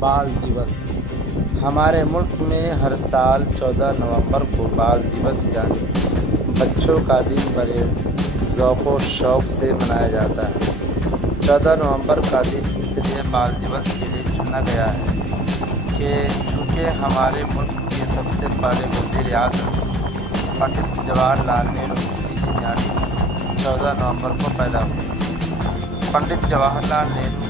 बाल दिवस। हमारे मुल्क में हर साल 14 नवंबर को बाल दिवस यानी बच्चों का दिन बड़े ज़ौक़ व शौक़ से मनाया जाता है। 14 नवंबर का दिन इसलिए बाल दिवस के लिए चुना गया है कि चूँकि हमारे मुल्क के सबसे पहले वज़ीर आज़म पंडित जवाहरलाल नेहरू उसी दिन यानी 14 नवंबर को पैदा हुए थे। पंडित जवाहरलाल नेहरू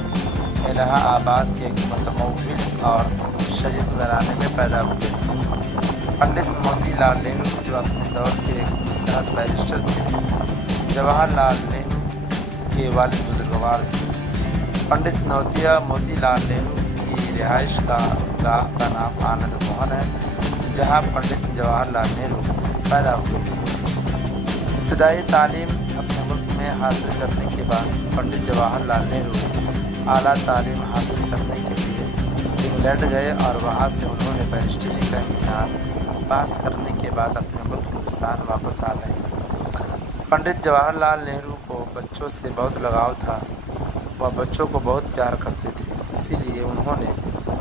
इलाहाबाद के एक मुतमव्विल और शरीफ घराने में पैदा हुए थे। पंडित मोतीलाल नेहरू जो अपने दौर के एक मुस्तहद बैरिस्टर थे, जवाहरलाल नेहरू के वालिद बुजुर्गवार थे। पंडित मोतीलाल नेहरू की रिहाइश गाह का नाम आनंद मोहन है, जहाँ पंडित जवाहरलाल नेहरू पैदा हुए थे। इब्तदाई तालीम अपने मुल्क में हासिल करने के बाद पंडित जवाहरलाल नेहरू आला तालीम हासिल करने के लिए इंग्लैंड गए और वहाँ से उन्होंने बैरिस्टरी का इम्तिहान पास करने के बाद अपने मुल्क हिंदुस्तान वापस आ गए। पंडित जवाहरलाल नेहरू को बच्चों से बहुत लगाव था। वह बच्चों को बहुत प्यार करते थे, इसीलिए उन्होंने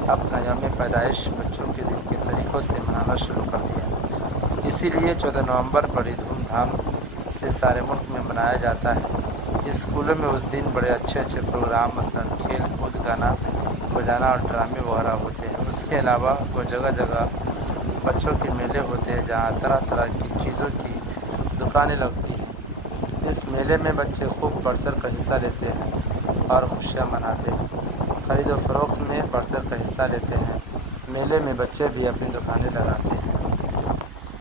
अपना यौम पैदाइश बच्चों के दिन के तरीक़ों से मनाना शुरू कर दिया। इसीलिए 14 नवंबर बड़ी धूमधाम से सारे मुल्क में मनाया जाता है। स्कूलों में उस दिन बड़े अच्छे प्रोग्राम मसलन खेल कूद, गाना बजाना और ड्रामे वगैरह होते हैं। उसके अलावा वो जगह जगह बच्चों के मेले होते हैं, जहाँ तरह तरह की चीज़ों की दुकानें लगती हैं। इस मेले में बच्चे खूब बढ़ चढ़ कर हिस्सा लेते हैं और खुशियाँ मनाते हैं। ख़रीद व फरोख्त में बढ़ चढ़ कर हिस्सा लेते हैं। मेले में बच्चे भी अपनी दुकानें लगाते हैं।